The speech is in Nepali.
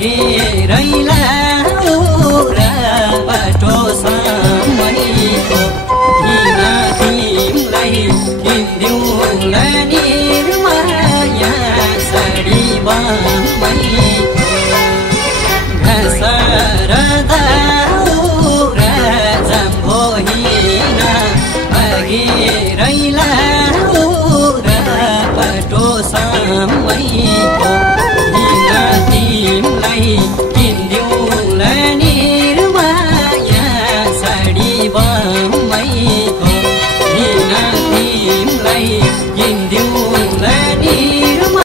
घेरैला उरा बाटो समयको हिना तिमलाई किन्दिउँला निर्माया साडी बम्बईको घाँस र दाउरा जाम्बो हिना घेरैला उरा बाटो समयको हिना तिमलाई